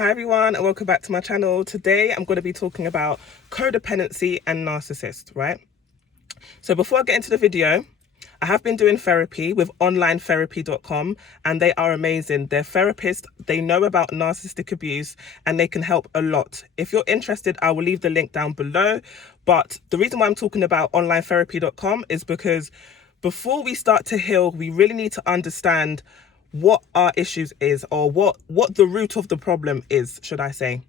Hi everyone, and welcome back to my channel. Today I'm going to be talking about codependency and narcissists, right? So before I get into the video, I have been doing therapy with onlinetherapy.com, and they are amazing. They're therapists, they know about narcissistic abuse, and they can help a lot. If you're interested, I will leave the link down below. But the reason why I'm talking about onlinetherapy.com is because before we start to heal, we really need to understand what our issues is, or what the root of the problem is, should I say.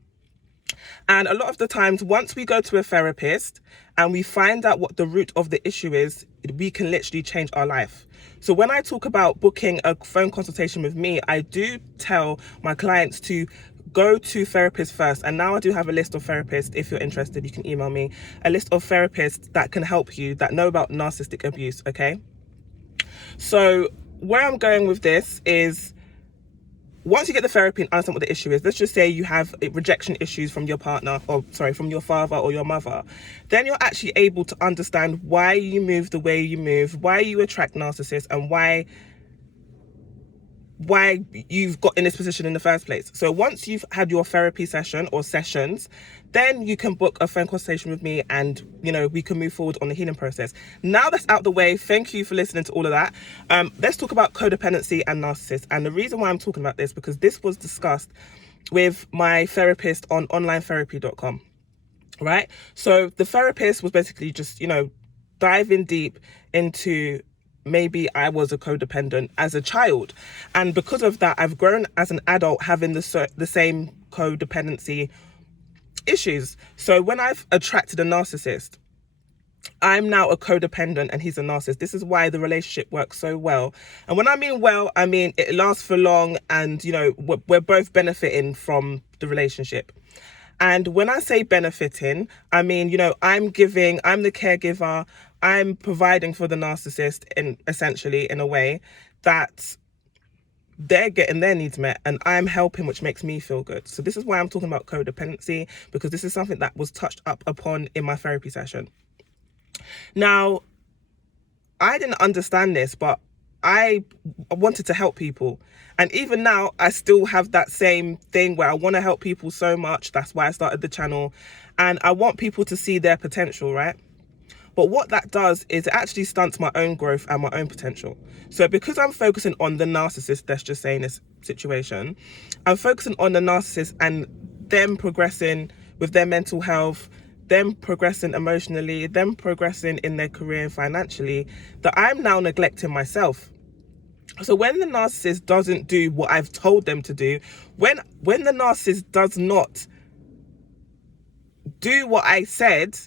And a lot of the times, once we go to a therapist and we find out what the root of the issue is, we can literally change our life. So when I talk about booking a phone consultation with me, I do tell my clients to go to therapists first. And now I do have a list of therapists. If you're interested, you can email me a list of therapists that can help you, that know about narcissistic abuse. Okay. So where I'm going with this is, once you get the therapy and understand what the issue is, let's just say you have rejection issues from your partner, or sorry, from your father or your mother, then you're actually able to understand why you move the way you move, why you attract narcissists, and why you've got in this position in the first place. So once you've had your therapy session or sessions, then you can book a phone consultation with me, and we can move forward on the healing process. Now that's out the way, thank you for listening to all of that. Let's talk about codependency and narcissists. And the reason why I'm talking about this, because this was discussed with my therapist on onlinetherapy.com, right? So the therapist was basically just diving deep into, maybe I was a codependent as a child, and because of that I've grown as an adult having the same codependency issues. So when I've attracted a narcissist, I'm now a codependent and he's a narcissist. This is why the relationship works so well. And when I mean well, I mean it lasts for long, and we're both benefiting from the relationship. And when I say benefiting, I mean, I'm the caregiver, I'm providing for the narcissist, essentially in a way that they're getting their needs met and I'm helping, which makes me feel good. So this is why I'm talking about codependency, because this is something that was touched upon in my therapy session. Now, I didn't understand this, but I wanted to help people. And even now, I still have that same thing where I want to help people so much. That's why I started the channel. And I want people to see their potential, right? But what that does is it actually stunts my own growth and my own potential. So because I'm focusing on the narcissist, let's just say in this situation, I'm focusing on the narcissist and them progressing with their mental health, them progressing emotionally, them progressing in their career and financially, that I'm now neglecting myself. So when the narcissist doesn't do what I've told them to do, when the narcissist does not do what I said,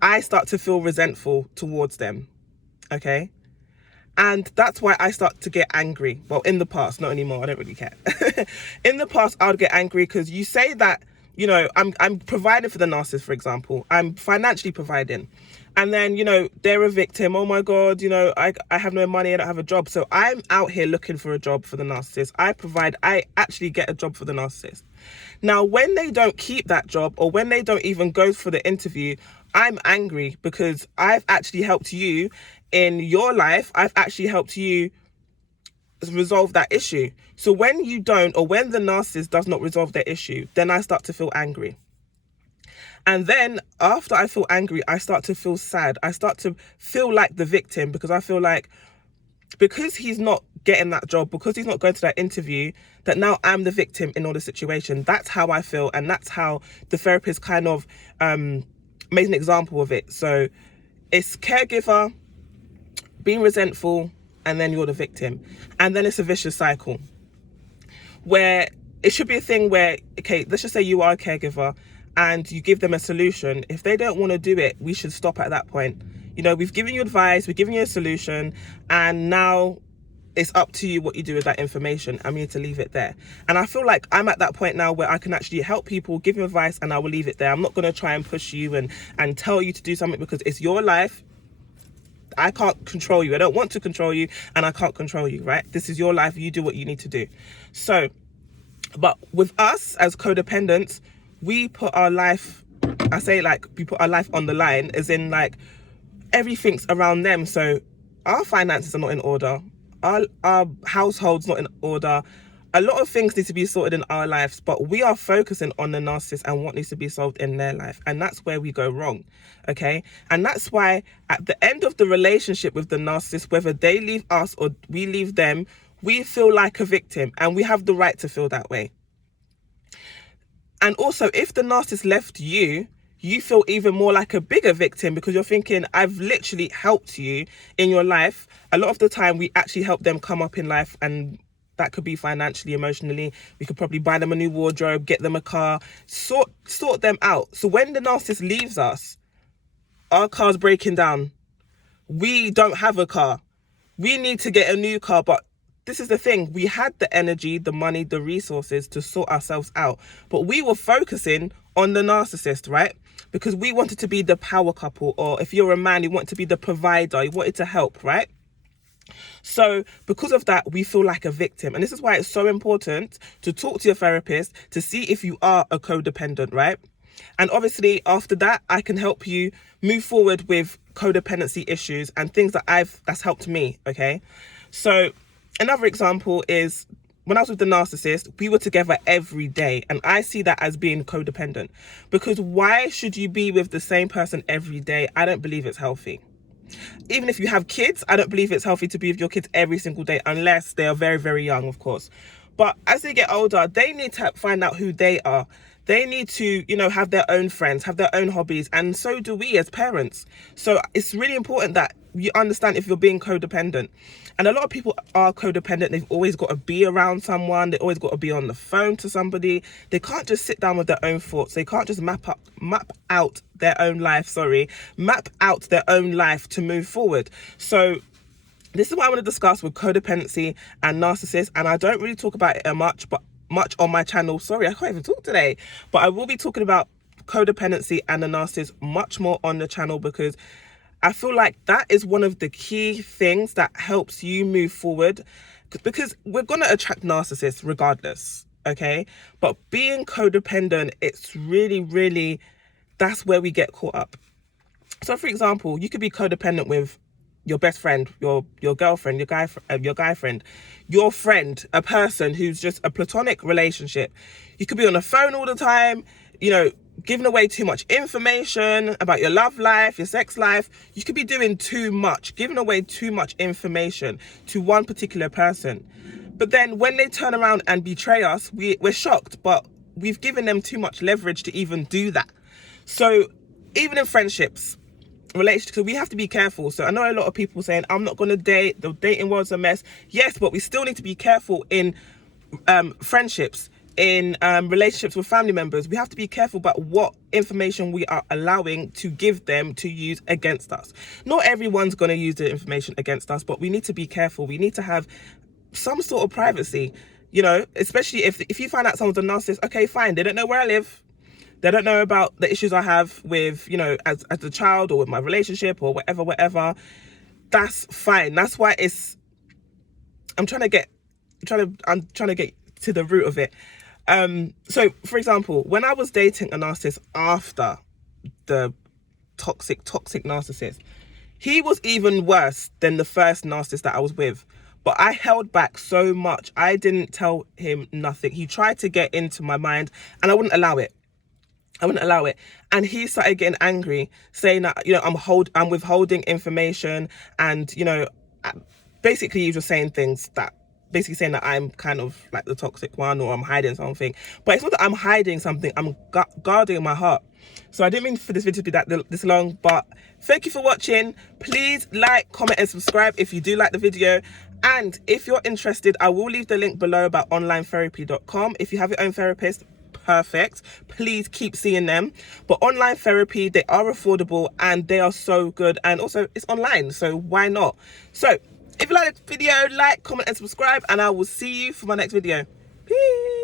I start to feel resentful towards them, okay? And that's why I start to get angry. Well, in the past, not anymore, I don't really care. In the past, I would get angry because you say that, I'm providing for the narcissist, for example. I'm financially providing. And then, they're a victim. Oh my God, I have no money, I don't have a job. So I'm out here looking for a job for the narcissist. I actually get a job for the narcissist. Now, when they don't keep that job, or when they don't even go for the interview, I'm angry because I've actually helped you in your life. I've actually helped you resolve that issue. So when you don't, or when the narcissist does not resolve their issue, then I start to feel angry. And then after I feel angry, I start to feel sad. I start to feel like the victim, because I feel like, because he's not getting that job, because he's not going to that interview, that now I'm the victim in all the situation. That's how I feel. And that's how the therapist kind of made an example of it. So it's caregiver, being resentful, and then you're the victim. And then it's a vicious cycle where it should be a thing where, okay, let's just say you are a caregiver and you give them a solution. If they don't want to do it, we should stop at that point. We've given you advice, we've given you a solution, and now it's up to you what you do with that information, and we need to leave it there. And I feel like I'm at that point now where I can actually help people, give you advice, and I will leave it there. I'm not going to try and push you and tell you to do something, because it's your life. I can't control you. I don't want to control you, and I can't control you, right? This is your life. You do what you need to do. So, but with us as codependents, we put our life, we put our life on the line, as in everything's around them. So our finances are not in order. Our household's not in order. A lot of things need to be sorted in our lives, but we are focusing on the narcissist and what needs to be solved in their life. And that's where we go wrong, okay? And that's why at the end of the relationship with the narcissist, whether they leave us or we leave them, we feel like a victim, and we have the right to feel that way. And also, if the narcissist left you, you feel even more like a bigger victim, because you're thinking, I've literally helped you in your life. A lot of the time, we actually help them come up in life, and that could be financially, emotionally. We could probably buy them a new wardrobe, get them a car, sort them out. So when the narcissist leaves us, our car's breaking down. We don't have a car. We need to get a new car, but this is the thing. We had the energy, the money, the resources to sort ourselves out, but we were focusing on the narcissist, right? Because we wanted to be the power couple, or if you're a man, you want to be the provider, you wanted to help, right? So because of that, we feel like a victim. And this is why it's so important to talk to your therapist to see if you are a codependent, right? And obviously after that, I can help you move forward with codependency issues and things that's helped me, okay? So another example is when I was with the narcissist, we were together every day, and I see that as being codependent, because why should you be with the same person every day? I don't believe it's healthy. Even if you have kids, I don't believe it's healthy to be with your kids every single day, unless they are very, very young, of course. But as they get older, they need to find out who they are. They need to, have their own friends, have their own hobbies, and so do we as parents. So it's really important that you understand if you're being codependent. And a lot of people are codependent. They've always got to be around someone. They always got to be on the phone to somebody. They can't just sit down with their own thoughts. They can't just map out their own life to move forward. So this is what I want to discuss with codependency and narcissists. And I don't really talk about it much on my channel. Sorry, I can't even talk today. But I will be talking about codependency and the narcissist much more on the channel, because I feel like that is one of the key things that helps you move forward, because we're going to attract narcissists regardless, okay? But being codependent, it's really, really, that's where we get caught up. So for example, you could be codependent with your best friend, your girlfriend, your guy friend, your friend, a person who's just a platonic relationship. You could be on the phone all the time, giving away too much information about your love life, your sex life. You could be doing too much, giving away too much information to one particular person. But then when they turn around and betray us, we're shocked, but we've given them too much leverage to even do that. So even in friendships, relationships, we have to be careful. So I know a lot of people saying, I'm not going to date, the dating world's a mess. Yes, but we still need to be careful in friendships, in relationships with family members. We have to be careful about what information we are allowing to give them to use against us. Not everyone's going to use the information against us, but we need to be careful. We need to have some sort of privacy, especially if you find out someone's a narcissist. Okay, fine, they don't know where I live. They don't know about the issues I have with, as a child, or with my relationship, or whatever. That's fine. That's why I'm trying to get to the root of it. So for example, when I was dating a narcissist after the toxic narcissist, he was even worse than the first narcissist that I was with. But I held back so much. I didn't tell him nothing. He tried to get into my mind, and I wouldn't allow it. And he started getting angry, saying that, I'm withholding information. And, basically he was saying things that, basically saying that I'm kind of like the toxic one, or I'm hiding something. But it's not that I'm hiding something, I'm guarding my heart. So I didn't mean for this video to be this long, but thank you for watching. Please like, comment and subscribe if you do like the video. And if you're interested, I will leave the link below about onlinetherapy.com. If you have your own therapist, perfect, please keep seeing them. But online therapy, they are affordable and they are so good, and also it's online, so why not? So if you like this video, like, comment and subscribe, and I will see you for my next video. Peace.